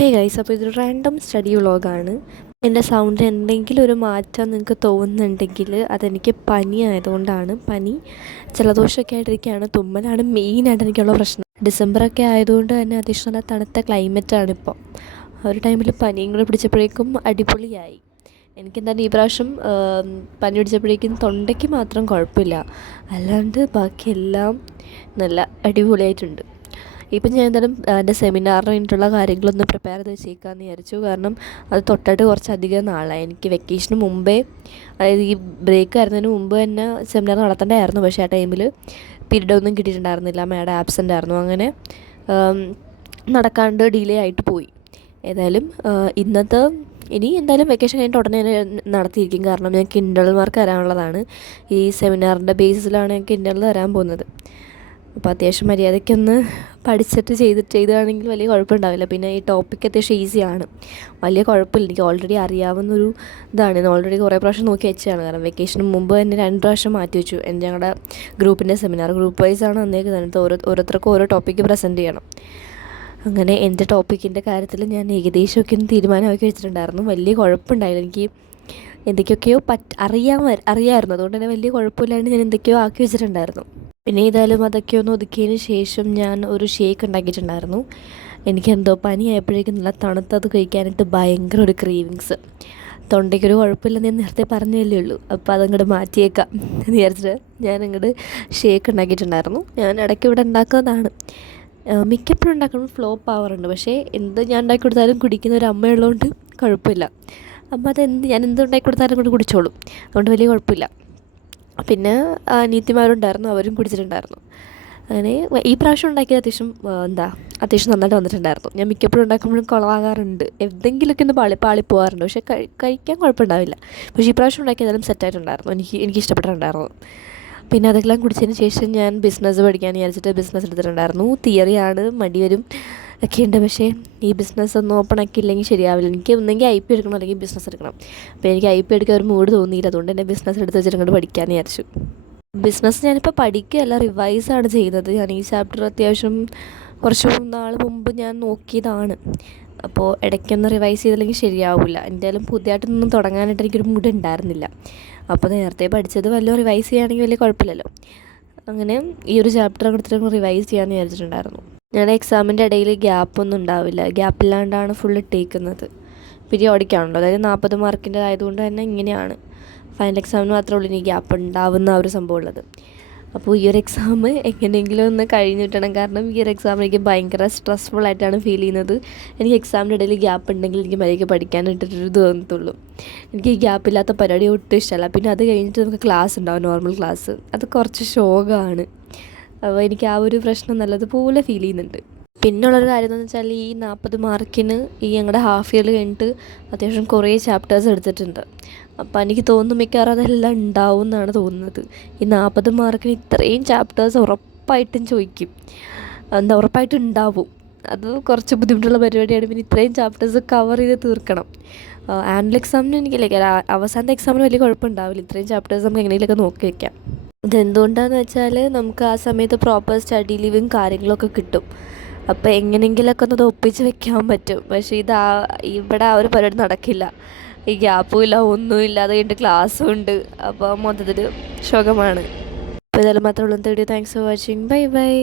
Hey guys, അപ്പോൾ ഇതൊരു random study വ്ളോഗാണ്. എൻ്റെ സൗണ്ടിൽ എന്തെങ്കിലും ഒരു മാറ്റം നിങ്ങൾക്ക് തോന്നുന്നുണ്ടെങ്കിൽ അതെനിക്ക് പനി ആയതുകൊണ്ടാണ്. പനി ജലദോഷമൊക്കെ ആയിട്ടിരിക്കുകയാണ്. തുമ്മലാണ് മെയിനായിട്ട് എനിക്കുള്ള പ്രശ്നം. ഡിസംബറൊക്കെ ആയതുകൊണ്ട് തന്നെ അത്യാവശ്യം നല്ല തണുത്ത ക്ലൈമറ്റാണ് ഇപ്പോൾ. ആ ഒരു ടൈമിൽ പനിയും കൂടെ പിടിച്ചപ്പോഴേക്കും അടിപൊളിയായി. എനിക്കെന്തായാലും ഈ പ്രാവശ്യം പനി പിടിച്ചപ്പോഴേക്കും തൊണ്ടയ്ക്ക് മാത്രം കുഴപ്പമില്ല, അല്ലാണ്ട് ബാക്കിയെല്ലാം നല്ല അടിപൊളിയായിട്ടുണ്ട്. ഇപ്പം ഞാൻ എന്തായാലും എൻ്റെ സെമിനാറിന് വേണ്ടിയിട്ടുള്ള കാര്യങ്ങളൊന്ന് പ്രിപ്പയർ ചെയ്ത് വെച്ചേക്കാമെന്ന് വിചാരിച്ചു. കാരണം അത് തൊട്ടിട്ട് കുറച്ചധികം നാളായി. എനിക്ക് വെക്കേഷന് മുമ്പേ, അതായത് ഈ ബ്രേക്ക് ആയിരുന്നതിന് മുമ്പ് തന്നെ സെമിനാർ നടത്തേണ്ടതായിരുന്നു. പക്ഷേ ആ ടൈമിൽ പീരീഡ് ഒന്നും കിട്ടിയിട്ടുണ്ടായിരുന്നില്ല, മാഡം ആബ്സെൻ്റ് ആയിരുന്നു. അങ്ങനെ നടക്കാണ്ട് ഡിലേ ആയിട്ട് പോയി. ഏതായാലും ഇന്നത്തെ ഇനി എന്തായാലും വെക്കേഷൻ കഴിഞ്ഞിട്ട് ഉടനെ തന്നെ നടത്തിയിരിക്കും. കാരണം ഞങ്ങൾക്ക് ഇൻ്റർണൽ മാർക്ക് തരാനുള്ളതാണ്. ഈ സെമിനാറിൻ്റെ ബേസിസിലാണ് ഞങ്ങൾക്ക് ഇൻ്റർണൽ തരാൻ പോകുന്നത്. അപ്പോൾ അത്യാവശ്യം മര്യാദയ്ക്കൊന്ന് പഠിച്ചിട്ട് ചെയ്താണെങ്കിൽ വലിയ കുഴപ്പമുണ്ടാവില്ല. പിന്നെ ഈ ടോപ്പിക്ക് അത്യാവശ്യം ഈസിയാണ്, വലിയ കുഴപ്പമില്ല. എനിക്ക് ഓൾറെഡി അറിയാവുന്നൊരു ഇതാണ്. ഞാൻ ഓൾറെഡി കുറേ പ്രാവശ്യം നോക്കി വെച്ചതാണ്. കാരണം വെക്കേഷന് മുമ്പ് തന്നെ 2 പ്രാവശ്യം മാറ്റി വെച്ചു. ഞങ്ങളുടെ ഗ്രൂപ്പിൻ്റെ സെമിനാർ ഗ്രൂപ്പ് വൈസാണ് അന്നേക്ക് തന്നെ ഓരോരുത്തർക്കും ഓരോ ടോപ്പിക്ക് പ്രസൻറ്റ് ചെയ്യണം. അങ്ങനെ എൻ്റെ ടോപ്പിക്കിൻ്റെ കാര്യത്തിൽ ഞാൻ ഏകദേശമൊക്കെ ഒന്ന് തീരുമാനമാക്കി വെച്ചിട്ടുണ്ടായിരുന്നു. വലിയ കുഴപ്പമുണ്ടായില്ല. എനിക്ക് എന്തൊക്കെയൊക്കെയോ അറിയാമായിരുന്നു. അതുകൊണ്ട് തന്നെ വലിയ കുഴപ്പമില്ലാണ്ട് ഞാൻ എന്തൊക്കെയോ ആക്കി വെച്ചിട്ടുണ്ടായിരുന്നു. പിന്നെ ഏതായാലും അതൊക്കെ ഒന്ന് ഒതുക്കിയതിന് ശേഷം ഞാൻ ഒരു ഷേക്ക് ഉണ്ടാക്കിയിട്ടുണ്ടായിരുന്നു. എനിക്കെന്തോ പനി ആയപ്പോഴേക്കും നല്ല തണുത്തത് കഴിക്കാനായിട്ട് ഭയങ്കര ഒരു ക്രീവിങ്സ്. തൊണ്ടയ്ക്കൊരു കുഴപ്പമില്ലെന്ന് ഞാൻ നേരത്തെ പറഞ്ഞതല്ലേ ഉള്ളൂ. അപ്പോൾ അതങ്ങോട്ട് മാറ്റിയേക്കാം എന്ന് വിചാരിച്ചിട്ട് ഞാൻ അങ്ങോട്ട് ഷേക്ക് ഉണ്ടാക്കിയിട്ടുണ്ടായിരുന്നു. ഞാൻ ഇടയ്ക്ക് ഇവിടെ ഉണ്ടാക്കുന്നതാണ്. മിക്കപ്പോഴും ഉണ്ടാക്കുമ്പോൾ ഫ്ലോപ്പ് ആവാറുണ്ട്. പക്ഷേ ഞാൻ ഉണ്ടാക്കി കൊടുത്താലും കുടിക്കുന്ന ഒരു അമ്മയുള്ളതുകൊണ്ട് കുഴപ്പമില്ല. അപ്പോൾ ഞാൻ ഉണ്ടാക്കി കൊടുത്താലും കൊണ്ട് കുടിച്ചോളും. അതുകൊണ്ട് വലിയ കുഴപ്പമില്ല. പിന്നെ അനിയത്തിമാരുണ്ടായിരുന്നു, അവരും കുടിച്ചിട്ടുണ്ടായിരുന്നു. അങ്ങനെ ഈ പ്രാവശ്യം ഉണ്ടാക്കിയത് അത്യാവശ്യം നന്നായിട്ട് വന്നിട്ടുണ്ടായിരുന്നു. ഞാൻ മിക്കപ്പോഴും ഉണ്ടാക്കുമ്പോഴും കുളവാകാറുണ്ട്, എന്തെങ്കിലുമൊക്കെ ഒന്ന് പാളി പോകാറുണ്ട്. പക്ഷേ കഴിക്കാൻ കുഴപ്പമുണ്ടാവില്ല. പക്ഷേ ഈ പ്രാവശ്യം ഉണ്ടാക്കിയതായാലും സെറ്റായിട്ടുണ്ടായിരുന്നു. എനിക്ക് ഇഷ്ടപ്പെട്ടിട്ടുണ്ടായിരുന്നു. പിന്നെ അതെല്ലാം കുടിച്ചതിന് ശേഷം ഞാൻ ബിസിനസ് പഠിക്കാൻ വിചാരിച്ചിട്ട് ബിസിനസ് എടുത്തിട്ടുണ്ടായിരുന്നു. തിയറിയാണ്, മടി വരും ഒക്കെ ഉണ്ട്. പക്ഷേ ഈ ബിസിനസ് ഒന്നും ഓപ്പൺ ആക്കിയില്ലെങ്കിൽ ശരിയാവില്ല. എനിക്ക് ഒന്നെങ്കിൽ IP എടുക്കണം, അല്ലെങ്കിൽ ബിസിനസ് എടുക്കണം. അപ്പോൾ എനിക്ക് IP എടുക്കാൻ ഒരു മൂഡ് തോന്നിയില്ല. അതുകൊണ്ട് തന്നെ ബിസിനസ് എടുത്ത് വെച്ചിട്ട് അങ്ങോട്ട് പഠിക്കാമെന്ന് വിചാരിച്ചു. ബിസിനസ് ഞാനിപ്പോൾ പഠിക്കുകയല്ല, റിവൈസാണ് ചെയ്യുന്നത്. ഞാൻ ഈ ചാപ്റ്റർ അത്യാവശ്യം കുറച്ച് നാൾ മുമ്പ് ഞാൻ നോക്കിയതാണ്. അപ്പോൾ ഇടയ്ക്കൊന്ന് റിവൈസ് ചെയ്തില്ലെങ്കിൽ ശരിയാവില്ല. എന്തായാലും പുതിയതായിട്ടൊന്നും തുടങ്ങാനായിട്ട് എനിക്കൊരു മൂഡ് ഉണ്ടായിരുന്നില്ല. അപ്പോൾ നേരത്തെ പഠിച്ചത് വല്ലതും റിവൈസ് ചെയ്യുകയാണെങ്കിൽ വലിയ കുഴപ്പമില്ലല്ലോ. അങ്ങനെ ഈ ഒരു ചാപ്റ്റർ എടുത്തിട്ട് റിവൈസ് ചെയ്യാമെന്ന് വിചാരിച്ചിട്ടുണ്ടായിരുന്നു. ഞങ്ങളുടെ എക്സാമിൻ്റെ ഇടയിൽ ഗ്യാപ്പൊന്നും ഉണ്ടാവില്ല. ഗ്യാപ്പില്ലാണ്ടാണ് ഫുൾ ഇട്ടേക്കുന്നത്. പീരിയോഡിക്കാണല്ലോ, അതായത് 40 മാർക്കിൻ്റെ ആയതുകൊണ്ട് തന്നെ ഇങ്ങനെയാണ്. ഫൈനൽ എക്സാമിന് മാത്രമേ ഉള്ളൂ ഇനി ഗ്യാപ്പ് ഉണ്ടാവുന്ന ആ ഒരു സംഭവം ഉള്ളത്. അപ്പോൾ ഈ ഒരു എക്സാം എങ്ങനെയെങ്കിലും ഒന്ന് കഴിഞ്ഞ് കിട്ടണം. കാരണം ഈ ഒരു എക്സാം എനിക്ക് ഭയങ്കര സ്ട്രെസ്ഫുൾ ആയിട്ടാണ് ഫീൽ ചെയ്യുന്നത്. എനിക്ക് എക്സാമിൻ്റെ ഇടയിൽ ഗ്യാപ്പ് ഉണ്ടെങ്കിൽ എനിക്ക് മര്യാദയ്ക്ക് പഠിക്കാനായിട്ടൊരു തോന്നത്തുള്ളൂ. എനിക്ക് ഈ ഗ്യാപ്പില്ലാത്ത പരിപാടി ഒട്ടും ഇഷ്ടമല്ല. പിന്നെ അത് കഴിഞ്ഞിട്ട് നമുക്ക് ക്ലാസ് ഉണ്ടാവും, നോർമൽ ക്ലാസ്. അത് കുറച്ച് ശോകമാണ്. അപ്പോൾ എനിക്ക് ആ ഒരു പ്രശ്നം നല്ലതുപോലെ ഫീൽ ചെയ്യുന്നുണ്ട്. പിന്നുള്ളൊരു കാര്യം എന്ന് വെച്ചാൽ ഈ 40 മാർക്കിന് ഈ ഞങ്ങളുടെ ഹാഫ് ഇയർ കഴിഞ്ഞിട്ട് അത്യാവശ്യം കുറേ ചാപ്റ്റേഴ്സ് എടുത്തിട്ടുണ്ട്. അപ്പോൾ എനിക്ക് തോന്നുന്നു മിക്കവാറും അതെല്ലാം ഉണ്ടാവും എന്നാണ് തോന്നുന്നത്. ഈ 40 മാർക്കിന് ഇത്രയും ചാപ്റ്റേഴ്സ് ഉറപ്പായിട്ടും ചോദിക്കും, ഉറപ്പായിട്ടും ഉണ്ടാവും. അത് കുറച്ച് ബുദ്ധിമുട്ടുള്ള പരിപാടിയാണ്. പിന്നെ ഇത്രയും ചാപ്റ്റേഴ്സ് കവർ ചെയ്ത് തീർക്കണം. ആനുവൽ എക്സാമിന് എനിക്കില്ല, അവസാനത്തെ എക്സാമിന് വലിയ കുഴപ്പമുണ്ടാവില്ല. ഇത്രയും ചാപ്റ്റേഴ്സ് നമുക്ക് എങ്ങനെയൊക്കെ നോക്കി വയ്ക്കാം. ഇതെന്തുകൊണ്ടാണെന്ന് വെച്ചാൽ നമുക്ക് ആ സമയത്ത് പ്രോപ്പർ സ്റ്റഡി ലീവും കാര്യങ്ങളൊക്കെ കിട്ടും. അപ്പോൾ എങ്ങനെയെങ്കിലുമൊക്കെ ഒന്ന് ഒപ്പിച്ച് വെക്കാൻ പറ്റും. പക്ഷേ ഇവിടെ ആ ഒരു പരിപാടി നടക്കില്ല. ഈ ഗ്യാപ്പും ഇല്ല, ഒന്നുമില്ല. അത് കഴിഞ്ഞിട്ട് ക്ലാസ്സും ഉണ്ട്. അപ്പോൾ മൊത്തത്തിൽ ശോകമാണ്. അപ്പോൾ ഇതെല്ലാം മാത്രമേ ഉള്ളൂ. Thanks for watching. Bye bye.